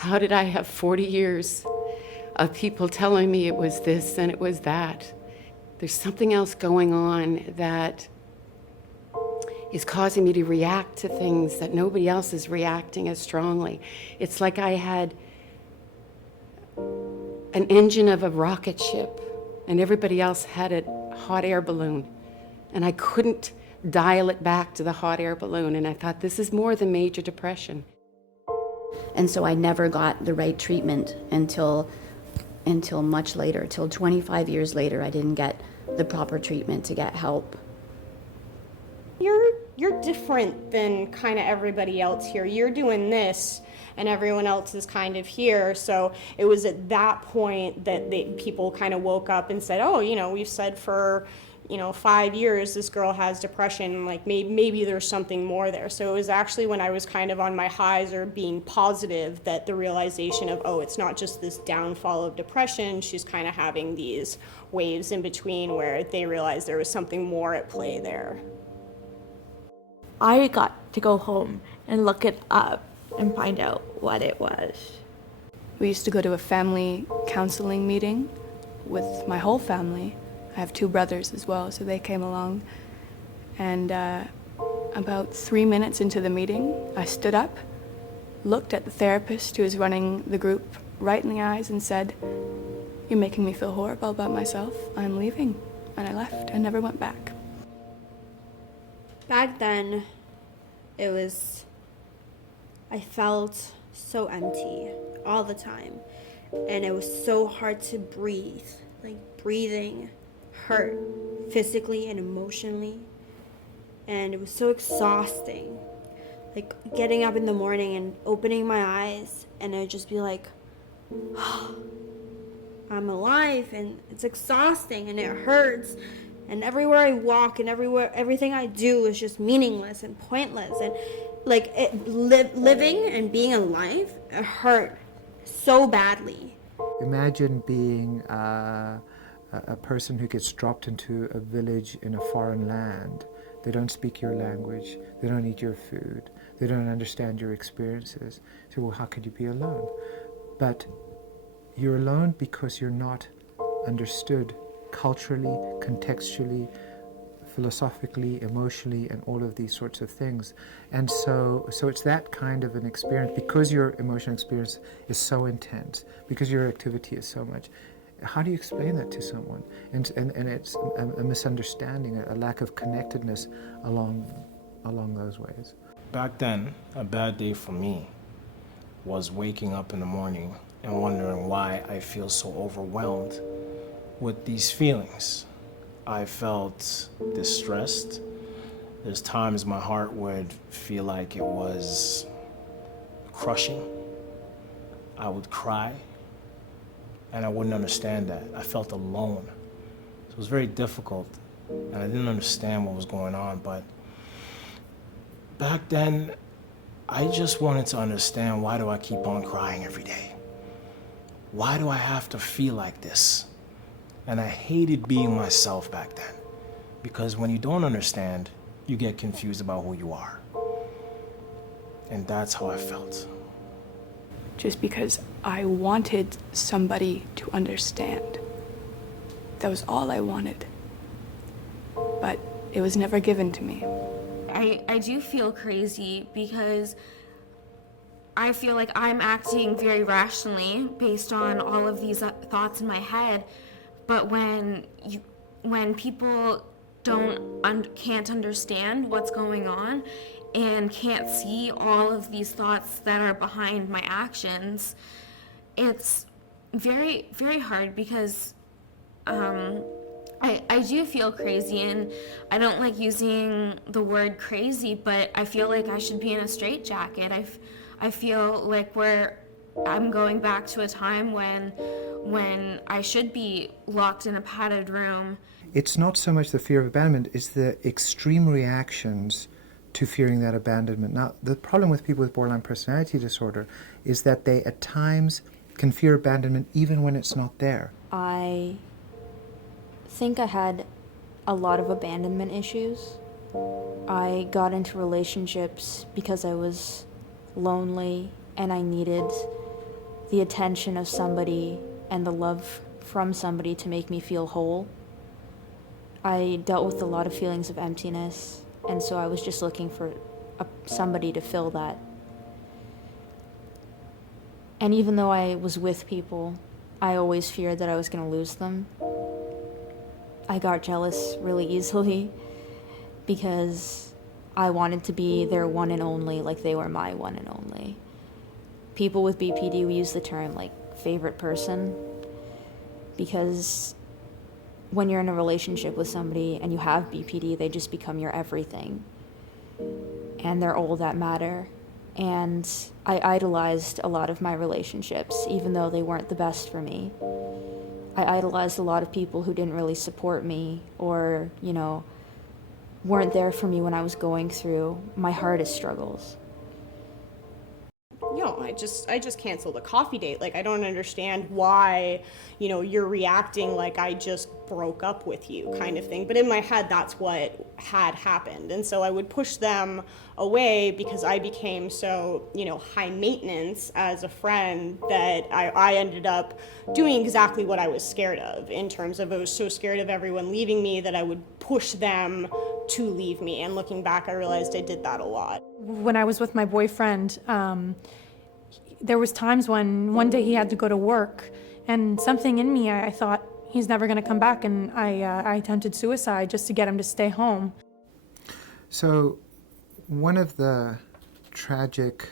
How did I have 40 years of people telling me it was this and it was that? There's something else going on that is causing me to react to things that nobody else is reacting as strongly. It's like I had an engine of a rocket ship and everybody else had a hot air balloon. And I couldn't dial it back to the hot air balloon. And I thought, this is more than major depression. And so I never got the right treatment until much later, till 25 years later. I didn't get the proper treatment to get help. You're different than kind of everybody else here. You're doing this and everyone else is kind of here. So it was at that point that people kind of woke up and said, oh, we've said for 5 years this girl has depression, like maybe there's something more there. So it was actually when I was kind of on my highs or being positive that the realization of, oh, it's not just this downfall of depression, she's kind of having these waves in between where they realized there was something more at play there. I got to go home and look it up and find out what it was. We used to go to a family counseling meeting with my whole family. I have 2 brothers as well, so they came along. And about 3 minutes into the meeting, I stood up, looked at the therapist who was running the group right in the eyes and said, "You're making me feel horrible about myself. I'm leaving." And I left and never went back. Back then, I felt so empty all the time. And it was so hard to breathe. Like, breathing hurt physically and emotionally. And it was so exhausting. Like, getting up in the morning and opening my eyes, and it would just be like, I'm alive, and it's exhausting, and it hurts. And everywhere I walk and everything I do is just meaningless and pointless. And like living and being alive, it hurt so badly. Imagine being a person who gets dropped into a village in a foreign land. They don't speak your language. They don't eat your food. They don't understand your experiences. So, well, how could you be alone? But you're alone because you're not understood culturally, contextually, philosophically, emotionally, and all of these sorts of things. And so it's that kind of an experience, because your emotional experience is so intense, because your activity is so much. How do you explain that to someone? And it's a misunderstanding, a lack of connectedness along those ways. Back then, a bad day for me was waking up in the morning and wondering why I feel so overwhelmed with these feelings. I felt distressed. There's times my heart would feel like it was crushing. I would cry, and I wouldn't understand that. I felt alone. So it was very difficult, and I didn't understand what was going on, but back then, I just wanted to understand, why do I keep on crying every day? Why do I have to feel like this? And I hated being myself back then, because when you don't understand, you get confused about who you are. And that's how I felt. Just because I wanted somebody to understand. That was all I wanted. But it was never given to me. I do feel crazy because I feel like I'm acting very rationally based on all of these thoughts in my head. But when people can't understand what's going on and can't see all of these thoughts that are behind my actions, it's very, very hard, because I do feel crazy, and I don't like using the word crazy, but I feel like I should be in a straitjacket. I feel like I'm going back to a time when I should be locked in a padded room. It's not so much the fear of abandonment, it's the extreme reactions to fearing that abandonment. Now, the problem with people with borderline personality disorder is that they at times can fear abandonment even when it's not there. I think I had a lot of abandonment issues. I got into relationships because I was lonely and I needed the attention of somebody and the love from somebody to make me feel whole. I dealt with a lot of feelings of emptiness, and so I was just looking for somebody to fill that. And even though I was with people, I always feared that I was going to lose them. I got jealous really easily because I wanted to be their one and only, like they were my one and only. People with BPD, we use the term like favorite person, because when you're in a relationship with somebody and you have BPD, they just become your everything. And they're all that matter. And I idolized a lot of my relationships, even though they weren't the best for me. I idolized a lot of people who didn't really support me or, weren't there for me when I was going through my hardest struggles. I just canceled a coffee date. Like, I don't understand why, you're reacting like I just broke up with you kind of thing. But in my head, that's what had happened. And so I would push them away because I became so, high maintenance as a friend that I ended up doing exactly what I was scared of, in terms of I was so scared of everyone leaving me that I would push them to leave me. And looking back, I realized I did that a lot. When I was with my boyfriend, there was times when one day he had to go to work, and something in me, I thought he's never going to come back, and I attempted suicide just to get him to stay home. So one of the tragic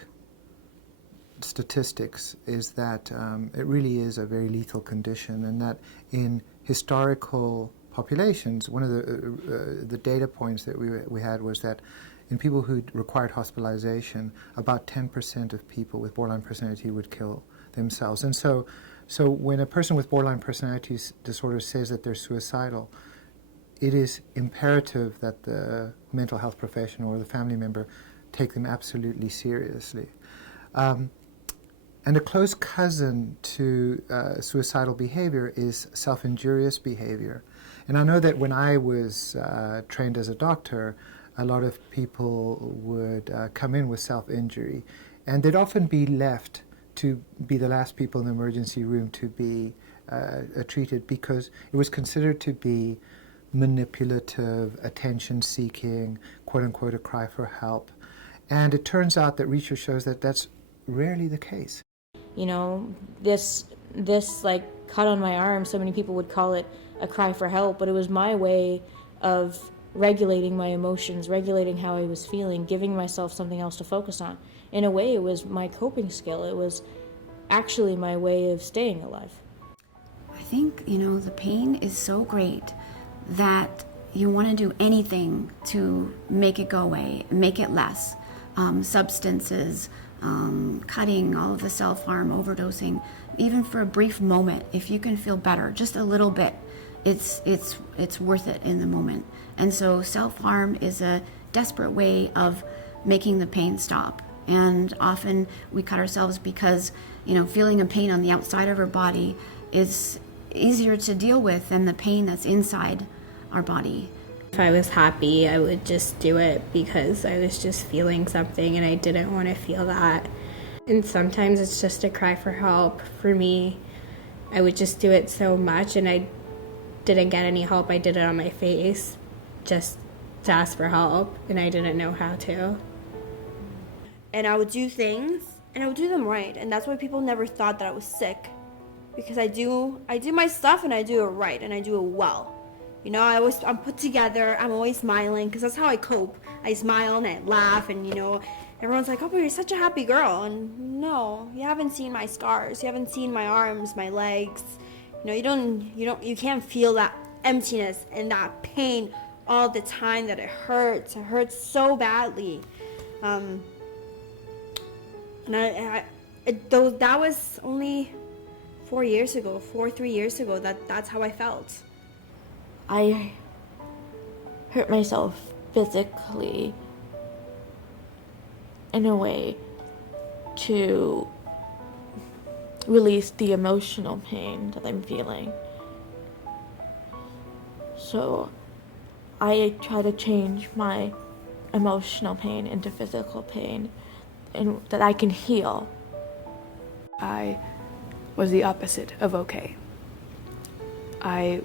statistics is that it really is a very lethal condition, and that in historical populations, one of the data points that we had was that in people who required hospitalization, about 10% of people with borderline personality would kill themselves. And so when a person with borderline personality disorder says that they're suicidal, it is imperative that the mental health professional or the family member take them absolutely seriously. And a close cousin to suicidal behavior is self-injurious behavior. And I know that when I was trained as a doctor, a lot of people would come in with self-injury, and they'd often be left to be the last people in the emergency room to be treated, because it was considered to be manipulative, attention-seeking, quote-unquote, a cry for help. And it turns out that research shows that that's rarely the case. This like cut on my arm, so many people would call it a cry for help, but it was my way of regulating my emotions, regulating how I was feeling, giving myself something else to focus on. In a way, it was my coping skill. It was actually my way of staying alive. I think, the pain is so great that you want to do anything to make it go away, make it less. Substances, cutting, all of the self-harm, overdosing, even for a brief moment, if you can feel better, just a little bit, it's worth it in the moment. And so self-harm is a desperate way of making the pain stop. And often we cut ourselves because, feeling a pain on the outside of our body is easier to deal with than the pain that's inside our body. If I was happy, I would just do it because I was just feeling something and I didn't want to feel that. And sometimes it's just a cry for help. For me, I would just do it so much and I didn't get any help. I did it on my face just to ask for help, and I didn't know how to. And I would do things and I would do them right, and that's why people never thought that I was sick, because I do my stuff and I do it right and I do it well. I'm put together, I'm always smiling, because that's how I cope. I smile and I laugh, and everyone's like, oh, but you're such a happy girl. And no, you haven't seen my scars, you haven't seen my arms, my legs. You can't feel that emptiness and that pain all the time, that it hurts so badly. And that was only 3 years ago, that's how I felt. I hurt myself physically in a way to release the emotional pain that I'm feeling. So I try to change my emotional pain into physical pain, and that I can heal. I was the opposite of okay. I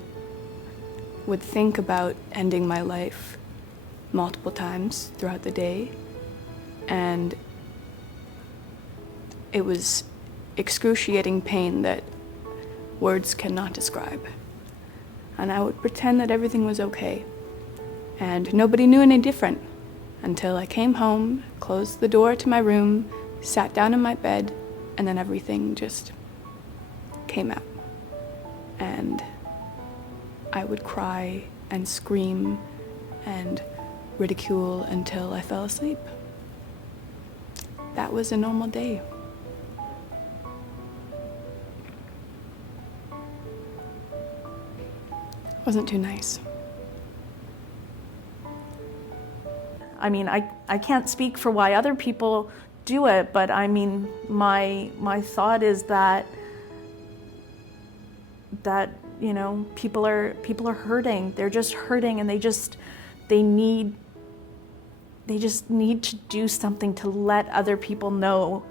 would think about ending my life multiple times throughout the day, and it was excruciating pain that words cannot describe. And I would pretend that everything was okay, and nobody knew any different until I came home, closed the door to my room, sat down in my bed, and then everything just came out. And I would cry and scream and ridicule until I fell asleep. That was a normal day. Wasn't too nice. I mean, I can't speak for why other people do it, but I mean, my thought is that you know, people are hurting. They're just hurting, and they just need to do something to let other people know,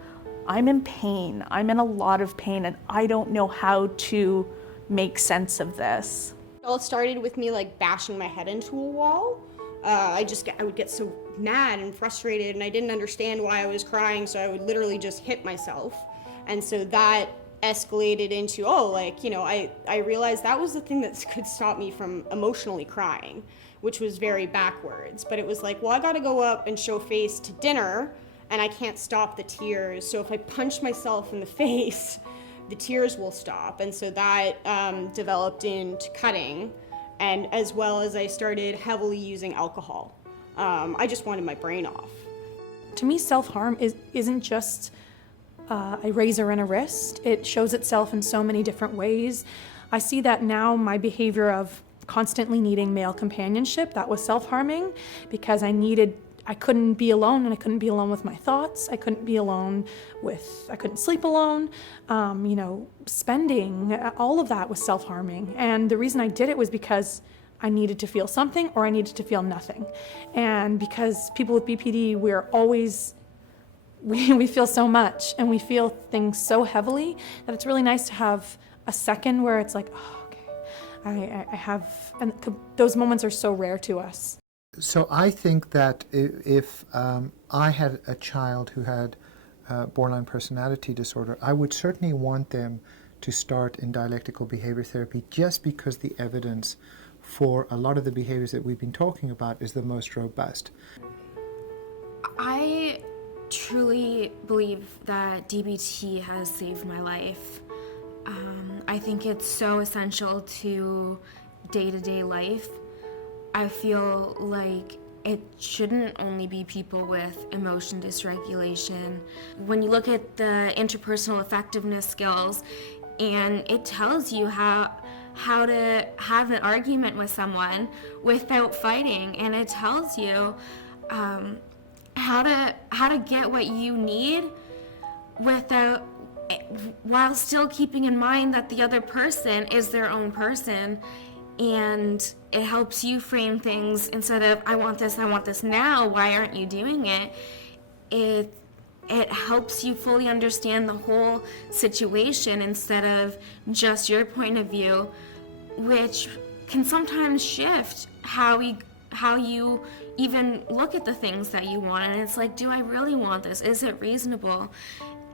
I'm in pain. I'm in a lot of pain, and I don't know how to make sense of this. All it started with me like bashing my head into a wall. I would get so mad and frustrated, and I didn't understand why I was crying, so I would literally just hit myself. And so that escalated into, I realized that was the thing that could stop me from emotionally crying, which was very backwards. But it was like, well, I gotta go up and show face to dinner, and I can't stop the tears. So if I punch myself in the face, the tears will stop. And so that developed into cutting, and as well as I started heavily using alcohol. I just wanted my brain off. To me, self-harm isn't just a razor and a wrist. It shows itself in so many different ways. I see that now, my behavior of constantly needing male companionship, that was self-harming, because I couldn't be alone, and I couldn't be alone with my thoughts. I couldn't sleep alone. Spending, all of that was self-harming. And the reason I did it was because I needed to feel something, or I needed to feel nothing. And because people with BPD, we feel so much, and we feel things so heavily, that it's really nice to have a second where it's like, oh, okay, I have, and those moments are so rare to us. So I think that if I had a child who had borderline personality disorder, I would certainly want them to start in dialectical behavior therapy, just because the evidence for a lot of the behaviors that we've been talking about is the most robust. I truly believe that DBT has saved my life. I think it's so essential to day-to-day life. I feel like it shouldn't only be people with emotion dysregulation. When you look at the interpersonal effectiveness skills, and it tells you how to have an argument with someone without fighting, and it tells you how to get what you need while still keeping in mind that the other person is their own person. And it helps you frame things instead of, I want this now, why aren't you doing it? It helps you fully understand the whole situation instead of just your point of view, which can sometimes shift how you even look at the things that you want. And it's like, do I really want this? Is it reasonable?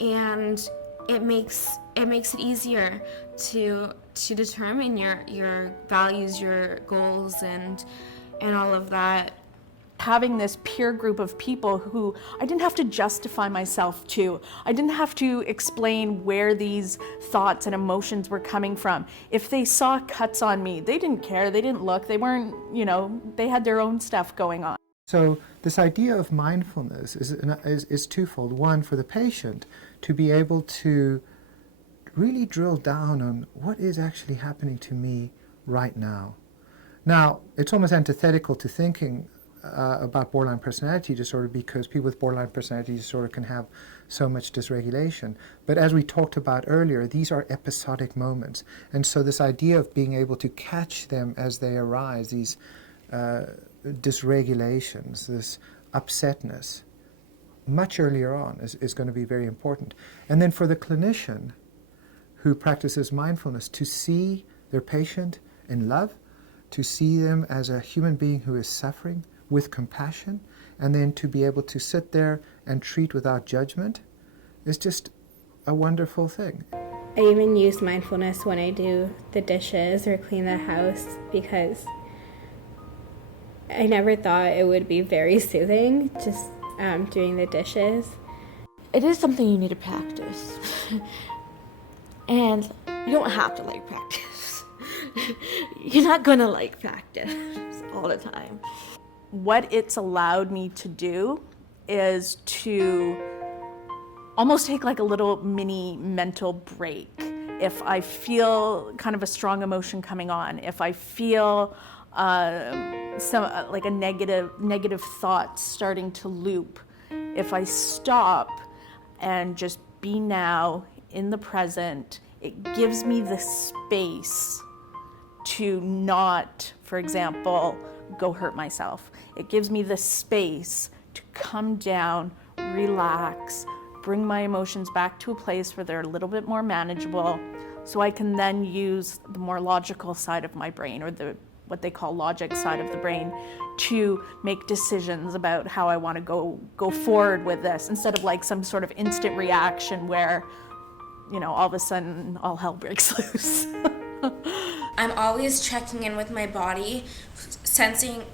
And it makes it easier to determine your values, your goals, and all of that. Having this peer group of people who I didn't have to justify myself to. I didn't have to explain where these thoughts and emotions were coming from. If they saw cuts on me, they didn't care, they didn't look, they weren't, they had their own stuff going on. So this idea of mindfulness is twofold. One, for the patient to be able to really drill down on what is actually happening to me right now. Now, it's almost antithetical to thinking about borderline personality disorder, because people with borderline personality disorder can have so much dysregulation. But as we talked about earlier, these are episodic moments. And so this idea of being able to catch them as they arise, these dysregulations, this upsetness, much earlier on is going to be very important. And then for the clinician, who practices mindfulness to see their patient in love, to see them as a human being who is suffering with compassion, and then to be able to sit there and treat without judgment is just a wonderful thing. I even use mindfulness when I do the dishes or clean the house because I never thought it would be very soothing just doing the dishes. It is something you need to practice. And you don't have to like practice. You're not gonna like practice all the time. What it's allowed me to do is to almost take like a little mini mental break. If I feel kind of a strong emotion coming on, if I feel like a negative thought starting to loop, if I stop and just be now in the present, it gives me the space to not, for example, go hurt myself. It gives me the space to come down, relax, bring my emotions back to a place where they're a little bit more manageable, so I can then use the more logical side of my brain, or what they call logic side of the brain, to make decisions about how I want to go forward with this, instead of like some sort of instant reaction where, all of a sudden all hell breaks loose. I'm always checking in with my body, sensing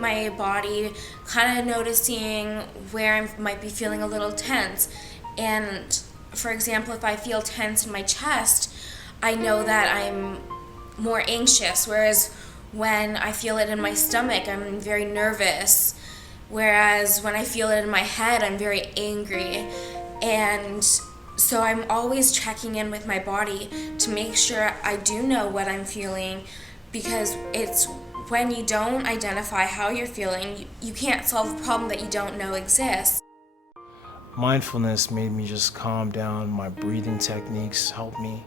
my body, kind of noticing where I might be feeling a little tense. And for example, if I feel tense in my chest, I know that I'm more anxious, whereas when I feel it in my stomach, I'm very nervous, whereas when I feel it in my head, I'm very angry. And so I'm always checking in with my body to make sure I do know what I'm feeling, because it's when you don't identify how you're feeling, you can't solve a problem that you don't know exists. Mindfulness made me just calm down. My breathing techniques helped me.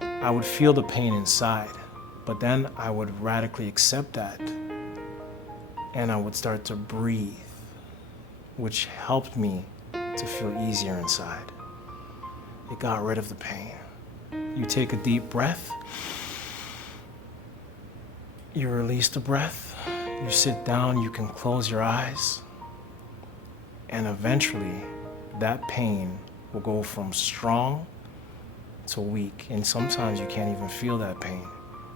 I would feel the pain inside, but then I would radically accept that, and I would start to breathe, which helped me to feel easier inside. It got rid of the pain. You take a deep breath, you release the breath, you sit down, you can close your eyes, and eventually that pain will go from strong to weak, and sometimes you can't even feel that pain.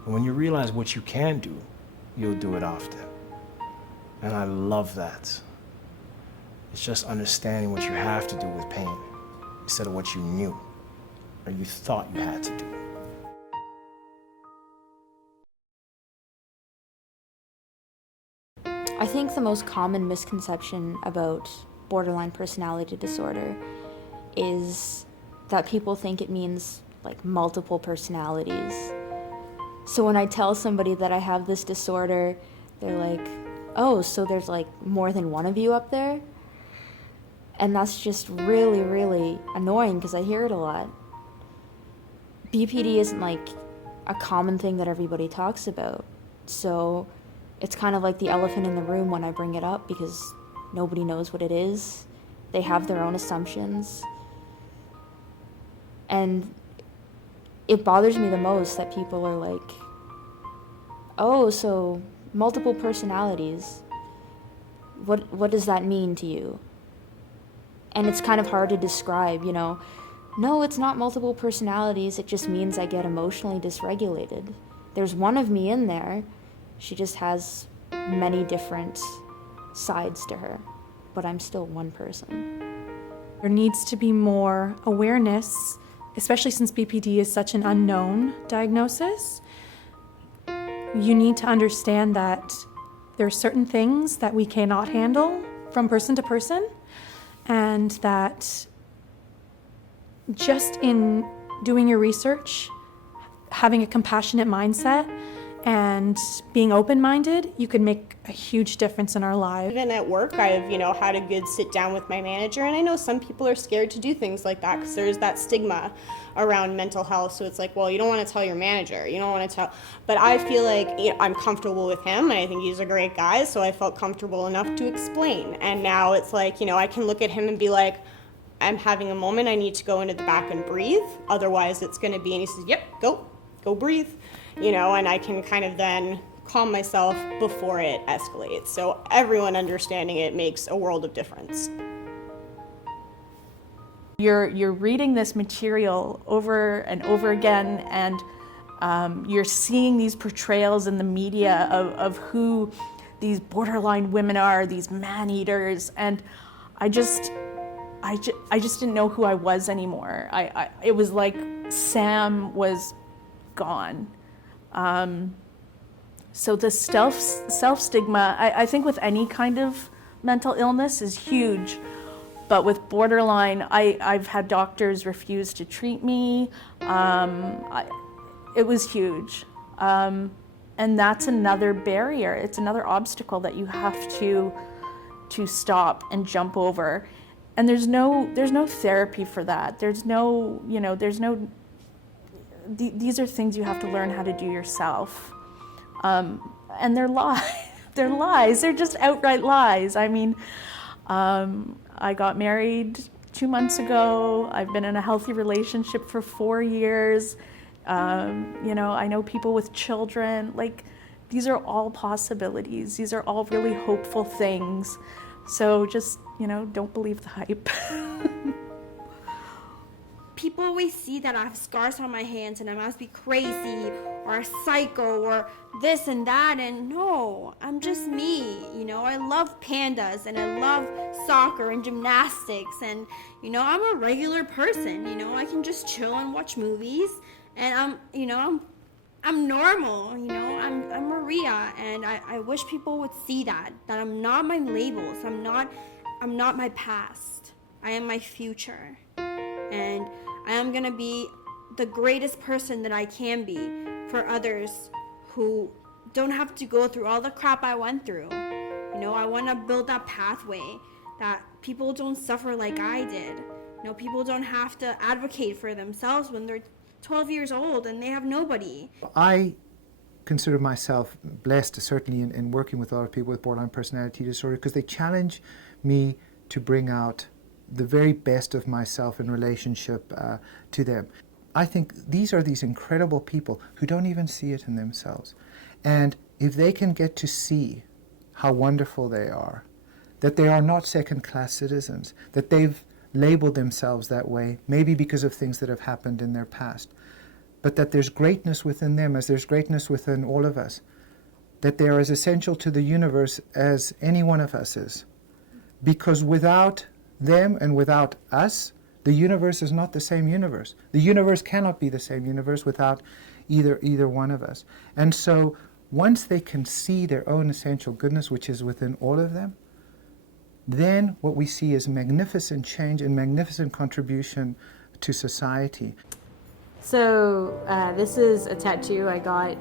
And when you realize what you can do, you'll do it often. And I love that. It's just understanding what you have to do with pain instead of what you knew or you thought you had to do. I think the most common misconception about borderline personality disorder is that people think it means like multiple personalities. So when I tell somebody that I have this disorder, they're like, oh, so there's like more than one of you up there? And that's just really, really annoying because I hear it a lot. BPD isn't like a common thing that everybody talks about. So it's kind of like the elephant in the room when I bring it up because nobody knows what it is. They have their own assumptions. And it bothers me the most that people are like, oh, so multiple personalities. What does that mean to you? And it's kind of hard to describe, No, it's not multiple personalities. It just means I get emotionally dysregulated. There's one of me in there. She just has many different sides to her, but I'm still one person. There needs to be more awareness, especially since BPD is such an unknown diagnosis. You need to understand that there are certain things that we cannot handle from person to person, and that just in doing your research, having a compassionate mindset, and being open-minded, you can make a huge difference in our lives. Even at work, I've, had a good sit down with my manager, and I know some people are scared to do things like that because there's that stigma around mental health. So it's like, well, you don't want to tell your manager, you don't want to tell, but I feel like I'm comfortable with him, and I think he's a great guy, so I felt comfortable enough to explain. And now it's like, I can look at him and be like, I'm having a moment, I need to go into the back and breathe. Otherwise it's going to be, and he says, yep, go breathe, and I can kind of then calm myself before it escalates. So everyone understanding it makes a world of difference. You're reading this material over and over again, and you're seeing these portrayals in the media of who these borderline women are, these man-eaters, and I just didn't know who I was anymore. It was like Sam was gone. So the self-stigma, I think with any kind of mental illness is huge. But with borderline, I've had doctors refuse to treat me. It was huge. And that's another barrier. It's another obstacle that you have to stop and jump over. And there's no therapy for that. These are things you have to learn how to do yourself. And they're lies. They're lies. They're just outright lies. I mean, I got married 2 months ago. I've been in a healthy relationship for 4 years. I know people with children. Like, these are all possibilities. These are all really hopeful things. So just, don't believe the hype. People always see that I have scars on my hands and I must be crazy or a psycho or this and that, and no, I'm just me. I love pandas and I love soccer and gymnastics, and I'm a regular person. I can just chill and watch movies, and I'm normal. I'm Maria, and I wish people would see that I'm not my labels. I'm not my past. I am my future, and I am gonna be the greatest person that I can be for others who don't have to go through all the crap I went through. I want to build that pathway that people don't suffer like I did. People don't have to advocate for themselves when they're 12 years old and they have nobody. I consider myself blessed, certainly in working with a lot of people with borderline personality disorder, because they challenge me to bring out the very best of myself in relationship to them. I think these are these incredible people who don't even see it in themselves. And if they can get to see how wonderful they are, that they are not second-class citizens, that they've labeled themselves that way, maybe because of things that have happened in their past, but that there's greatness within them as there's greatness within all of us, that they are as essential to the universe as any one of us is. Because without them and without us, the universe is not the same universe. The universe cannot be the same universe without either one of us. And so once they can see their own essential goodness, which is within all of them, then what we see is magnificent change and magnificent contribution to society. So this is a tattoo I got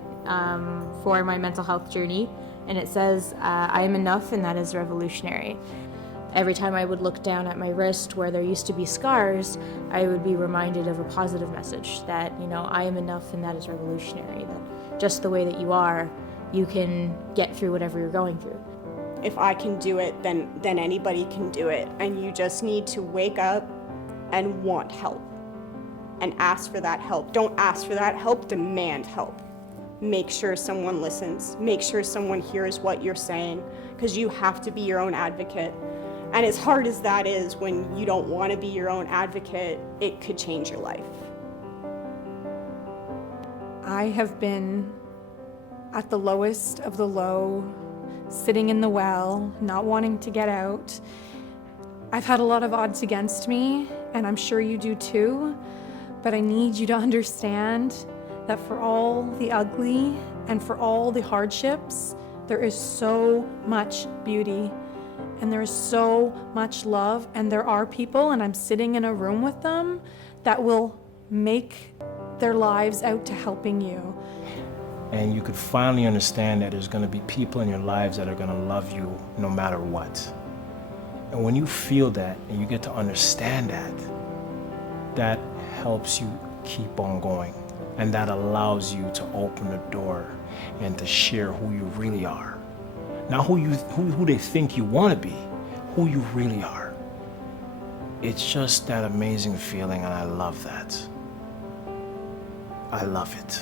for my mental health journey, and it says, I am enough and that is revolutionary. Every time I would look down at my wrist where there used to be scars, I would be reminded of a positive message that, I am enough and that is revolutionary, that just the way that you are, you can get through whatever you're going through. If I can do it, then anybody can do it. And you just need to wake up and want help and ask for that help. Don't ask for that help, demand help. Make sure someone listens. Make sure someone hears what you're saying, because you have to be your own advocate. And as hard as that is, when you don't want to be your own advocate, it could change your life. I have been at the lowest of the low, sitting in the well, not wanting to get out. I've had a lot of odds against me, and I'm sure you do too, but I need you to understand that for all the ugly and for all the hardships, there is so much beauty. And there is so much love, and there are people, and I'm sitting in a room with them, that will make their lives out to helping you. And you could finally understand that there's going to be people in your lives that are going to love you no matter what. And when you feel that and you get to understand that, that helps you keep on going. And that allows you to open the door and to share who you really are. Not who they think you want to be, who you really are. It's just that amazing feeling, and I love that. I love it.